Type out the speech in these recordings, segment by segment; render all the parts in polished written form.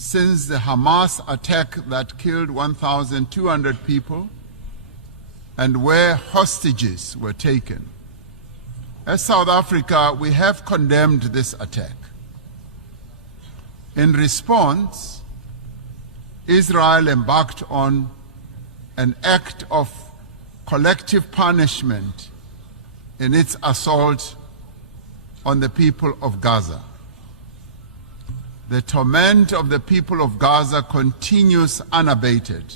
since the Hamas attack that killed 1,200 people and where hostages were taken. As South Africa, we have condemned this attack. In response, Israel embarked on an act of collective punishment in its assault on the people of Gaza. The torment of the people of Gaza continues unabated.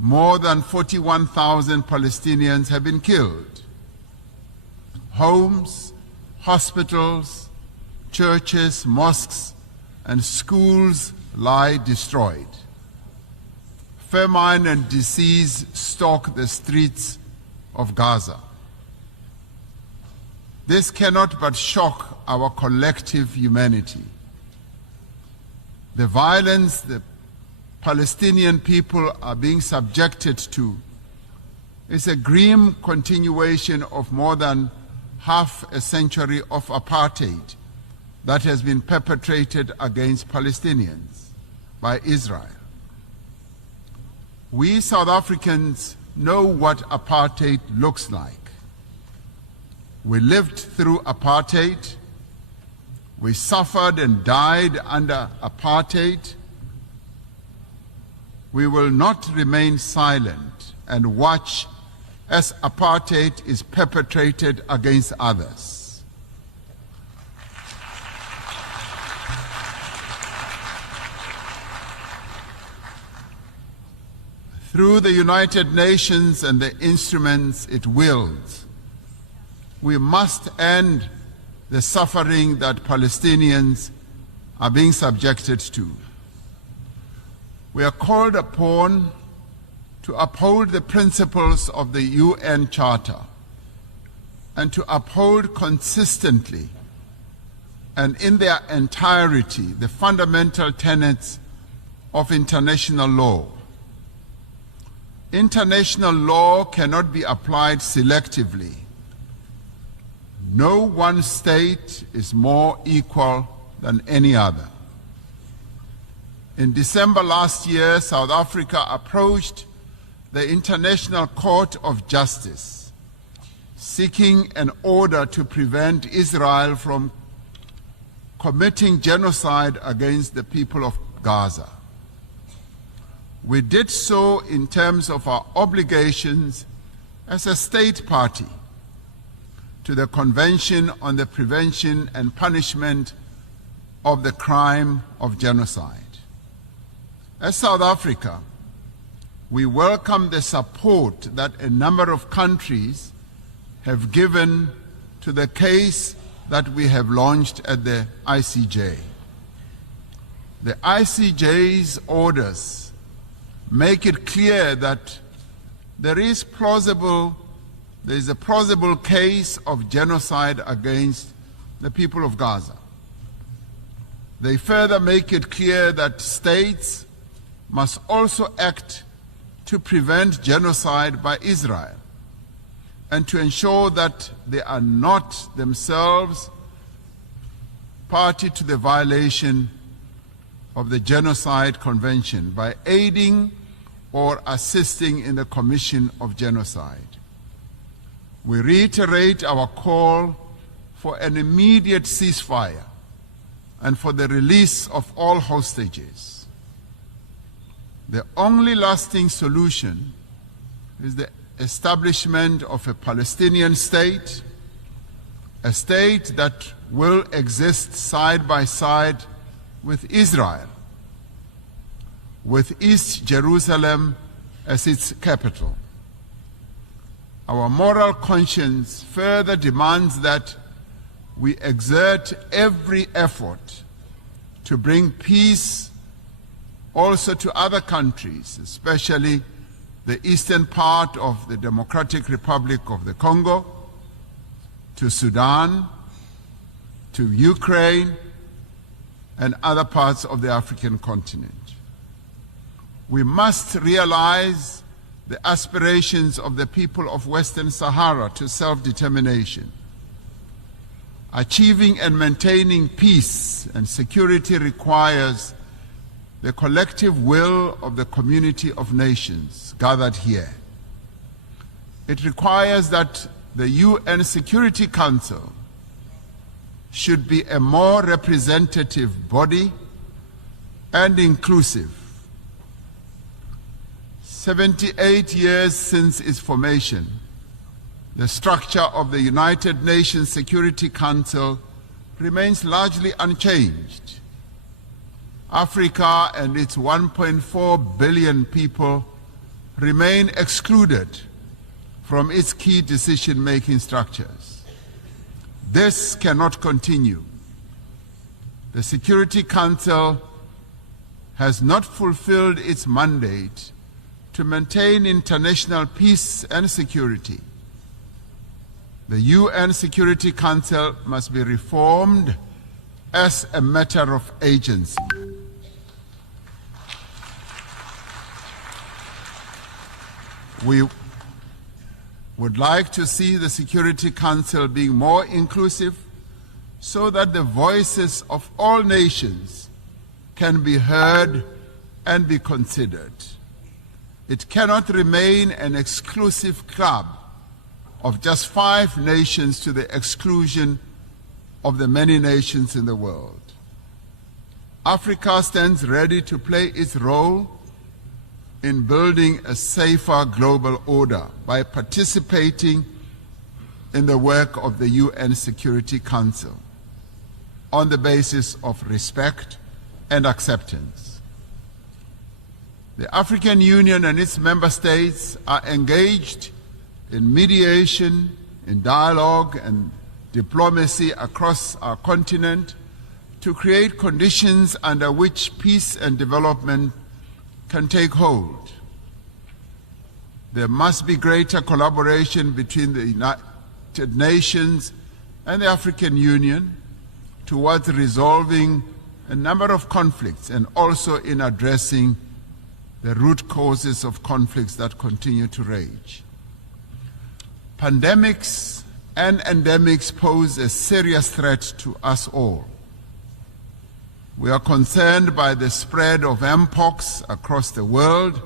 More than 41,000 Palestinians have been killed. Homes, hospitals, churches, mosques, and schools lie destroyed. Famine and disease stalk the streets of Gaza. This cannot but shock our collective humanity. The violence the Palestinian people are being subjected to is a grim continuation of more than half a century of apartheid that has been perpetrated against Palestinians by Israel. We South Africans know what apartheid looks like. We lived through apartheid. We suffered and died under apartheid. We will not remain silent and watch as apartheid is perpetrated against others. Through the United Nations and the instruments it wields, we must end the suffering that Palestinians are being subjected to. We are called upon to uphold the principles of the UN Charter and to uphold consistently and in their entirety the fundamental tenets of international law. International law cannot be applied selectively. No one state is more equal than any other. In December last year, South Africa approached the International Court of Justice, seeking an order to prevent Israel from committing genocide against the people of Gaza. We did so in terms of our obligations as a state party to the Convention on the Prevention and Punishment of the Crime of Genocide. As South Africa, we welcome the support that a number of countries have given to the case that we have launched at the ICJ. The ICJ's orders make it clear that there is a plausible case of genocide against the people of Gaza. They further make it clear that states must also act to prevent genocide by Israel and to ensure that they are not themselves party to the violation of the Genocide Convention by aiding or assisting in the commission of genocide. We reiterate our call for an immediate ceasefire and for the release of all hostages. The only lasting solution is the establishment of a Palestinian state, a state that will exist side by side with Israel, with East Jerusalem as its capital. Our moral conscience further demands that we exert every effort to bring peace also to other countries, especially the eastern part of the Democratic Republic of the Congo, to Sudan, to Ukraine, and other parts of the African continent. We must realize the aspirations of the people of Western Sahara to self-determination. Achieving and maintaining peace and security requires the collective will of the community of nations gathered here. It requires that the UN Security Council should be a more representative body and inclusive. 78 years since its formation, the structure of the United Nations Security Council remains largely unchanged. Africa and its 1.4 billion people remain excluded from its key decision-making structures. This cannot continue. The Security Council has not fulfilled its mandate to maintain international peace and security. The UN Security Council must be reformed as a matter of agency. We would like to see the Security Council being more inclusive so that the voices of all nations can be heard and be considered. It cannot remain an exclusive club of just 5 nations to the exclusion of the many nations in the world. Africa stands ready to play its role in building a safer global order by participating in the work of the UN Security Council on the basis of respect and acceptance. The African Union and its member states are engaged in mediation, in dialogue and diplomacy across our continent to create conditions under which peace and development can take hold. There must be greater collaboration between the United Nations and the African Union towards resolving a number of conflicts and also in addressing the root causes of conflicts that continue to rage. Pandemics and endemics pose a serious threat to us all. We are concerned by the spread of mpox across the world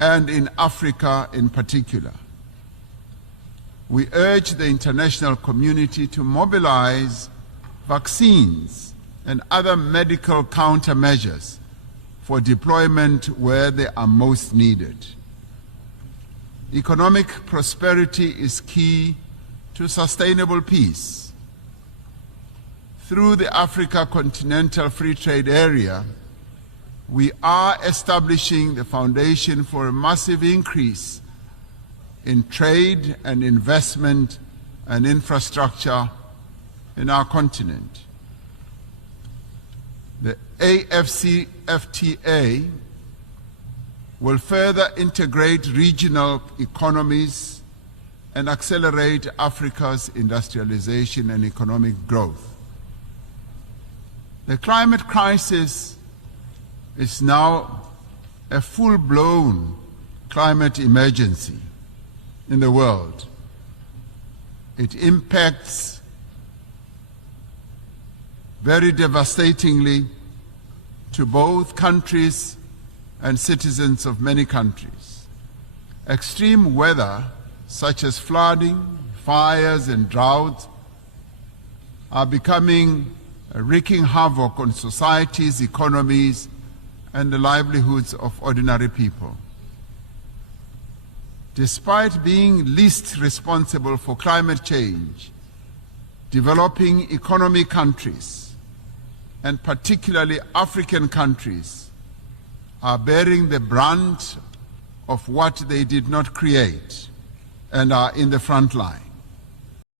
and in Africa in particular. We urge the international community to mobilize vaccines and other medical countermeasures for deployment where they are most needed. Economic prosperity is key to sustainable peace. Through the Africa Continental Free Trade Area, we are establishing the foundation for a massive increase in trade and investment and infrastructure in our continent. The AFCFTA will further integrate regional economies and accelerate Africa's industrialization and economic growth. The climate crisis is now a full-blown climate emergency in the world. It impacts very devastatingly to both countries and citizens of many countries. Extreme weather, such as flooding, fires, and droughts, are becoming wreaking havoc on societies, economies, and the livelihoods of ordinary people. Despite being least responsible for climate change, developing economy countries, and particularly African countries, are bearing the brunt of what they did not create and are in the front line.